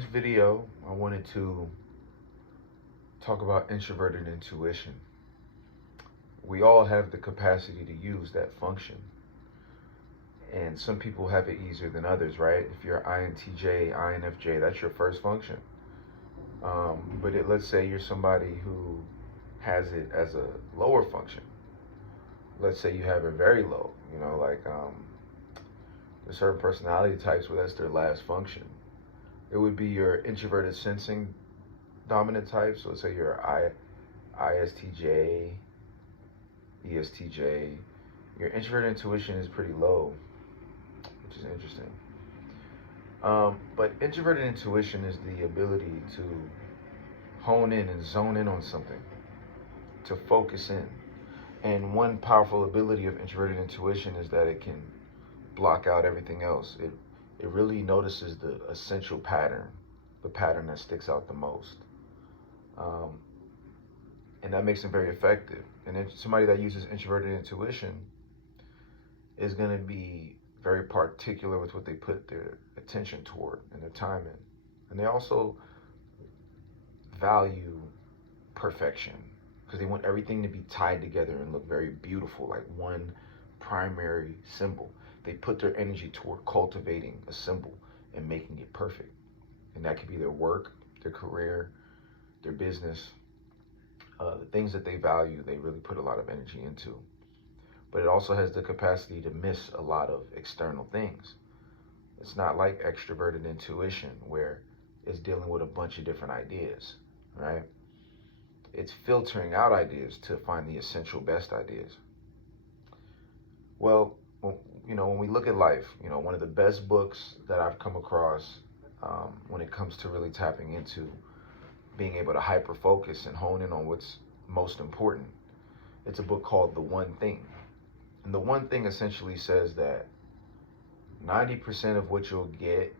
this video, I wanted to talk about introverted intuition. We all have the capacity to use that function, and some people have it easier than others, right? If you're INTJ, INFJ, that's your first function. Let's say you're somebody who has it as a lower function. Let's say you have it very low, there's certain personality types where that's their last function. It would be your introverted sensing dominant type. So let's say you're ISTJ, ESTJ. Your introverted intuition is pretty low, which is interesting. But introverted intuition is the ability to hone in and zone in on something, to focus in. And one powerful ability of introverted intuition is that it can block out everything else. It really notices the essential pattern, the pattern that sticks out the most. And that makes them very effective. And somebody that uses introverted intuition is going to be very particular with what they put their attention toward and their time in. And they also value perfection because they want everything to be tied together and look very beautiful, like one primary symbol. They put their energy toward cultivating a symbol and making it perfect. And that could be their work, their career, their business, the things that they value, they really put a lot of energy into. But it also has the capacity to miss a lot of external things. It's not like extroverted intuition where it's dealing with a bunch of different ideas, right? It's filtering out ideas to find the essential best ideas. Well, when we look at life, one of the best books that I've come across when it comes to really tapping into being able to hyper focus and hone in on what's most important, it's a book called The One Thing. And The One Thing essentially says that 90% of what you'll get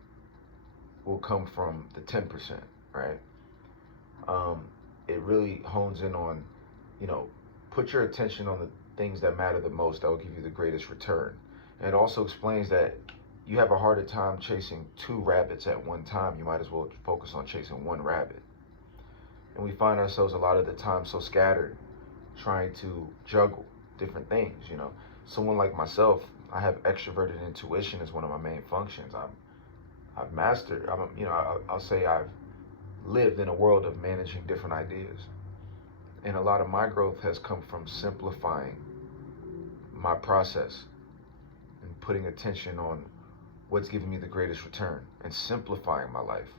will come from the 10%, right? It really hones in on, put your attention on the things that matter the most, that will give you the greatest return. And it also explains that you have a harder time chasing two rabbits at one time. You might as well focus on chasing one rabbit. And we find ourselves a lot of the time so scattered, trying to juggle different things. Someone like myself, I have extroverted intuition as one of my main functions. I've mastered. I'll say I've lived in a world of managing different ideas, and a lot of my growth has come from simplifying my process and putting attention on what's giving me the greatest return and simplifying my life.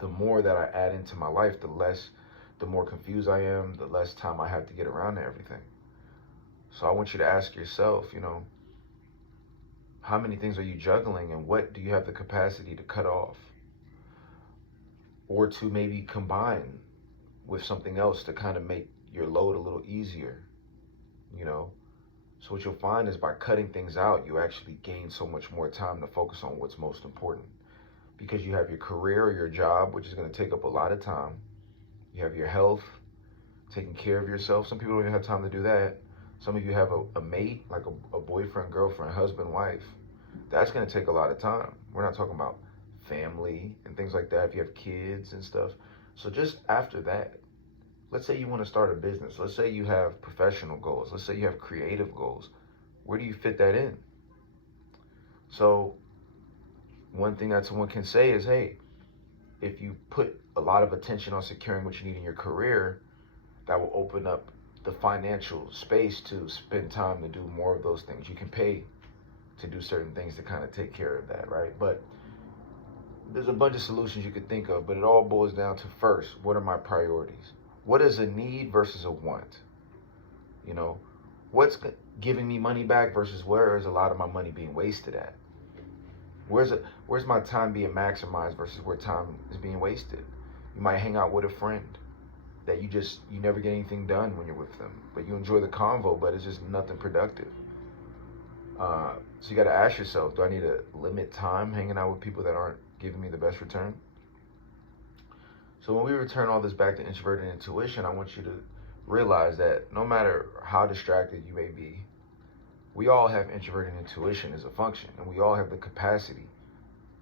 The more that I add into my life, the more confused I am, the less time I have to get around to everything. So I want you to ask yourself, how many things are you juggling, and what do you have the capacity to cut off or to maybe combine with something else to kind of make your load a little easier, So what you'll find is by cutting things out, you actually gain so much more time to focus on what's most important. Because you have your career or your job, which is going to take up a lot of time. You have your health, taking care of yourself. Some people don't even have time to do that. Some of you have a mate, like a boyfriend, girlfriend, husband, wife. That's going to take a lot of time. We're not talking about family and things like that, if you have kids and stuff. So just after that, let's say you want to start a business. Let's say you have professional goals. Let's say you have creative goals. Where do you fit that in? So one thing that someone can say is, hey, if you put a lot of attention on securing what you need in your career, that will open up the financial space to spend time to do more of those things. You can pay to do certain things to kind of take care of that, right? But there's a bunch of solutions you could think of, but it all boils down to, first, what are my priorities? What is a need versus a want? What's giving me money back versus where is a lot of my money being wasted at? Where's my time being maximized versus where time is being wasted? You might hang out with a friend that you never get anything done when you're with them, but you enjoy the convo, but it's just nothing productive. So you got to ask yourself, do I need to limit time hanging out with people that aren't giving me the best return? So when we return all this back to introverted intuition, I want you to realize that no matter how distracted you may be, we all have introverted intuition as a function, and we all have the capacity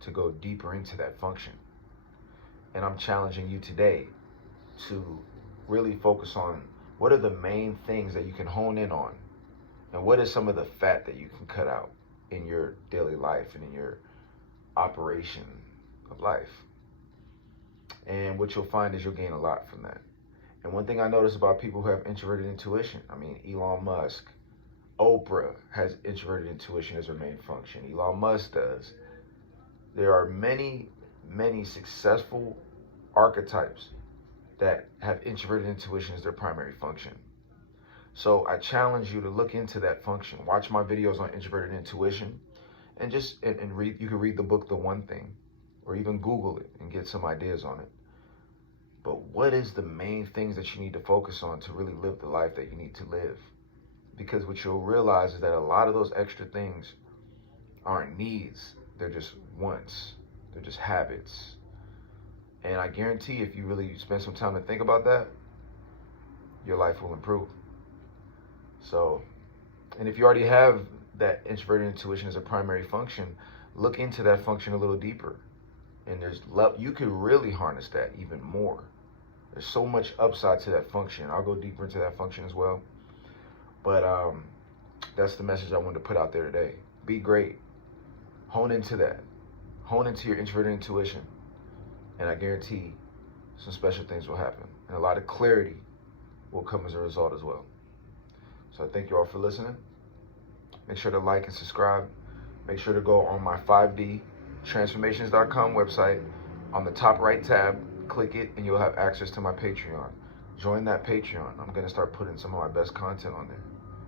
to go deeper into that function. And I'm challenging you today to really focus on what are the main things that you can hone in on, and what is some of the fat that you can cut out in your daily life and in your operation of life. And what you'll find is you'll gain a lot from that. And one thing I notice about people who have introverted intuition, I mean, Elon Musk, Oprah has introverted intuition as her main function. Elon Musk does. There are many, many successful archetypes that have introverted intuition as their primary function. So I challenge you to look into that function. Watch my videos on introverted intuition, and just and read. You can read the book The One Thing, or even Google it and get some ideas on it. But what is the main things that you need to focus on to really live the life that you need to live? Because what you'll realize is that a lot of those extra things aren't needs. They're just wants. They're just habits. And I guarantee if you really spend some time to think about that, your life will improve. So, and if you already have that introverted intuition as a primary function, look into that function a little deeper. And you could really harness that even more. There's so much upside to that function. I'll go deeper into that function as well. But that's the message I wanted to put out there today. Be great. Hone into that. Hone into your introverted intuition. And I guarantee some special things will happen. And a lot of clarity will come as a result as well. So I thank you all for listening. Make sure to like and subscribe. Make sure to go on my 5dtransformations.com website. On the top right tab, click it, and you'll have access to my Patreon. Join that Patreon. I'm going to start putting some of my best content on there.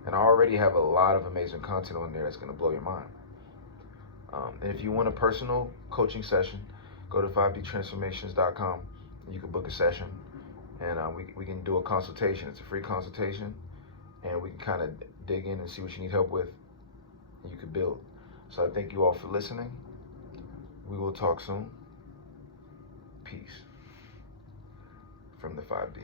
And I already have a lot of amazing content on there that's going to blow your mind. And if you want a personal coaching session, go to 5dtransformations.com. You can book a session, and we can do a consultation. It's a free consultation, and we can kind of dig in and see what you need help with, and you can build. So I thank you all for listening. We will talk soon. Peace from the 5D.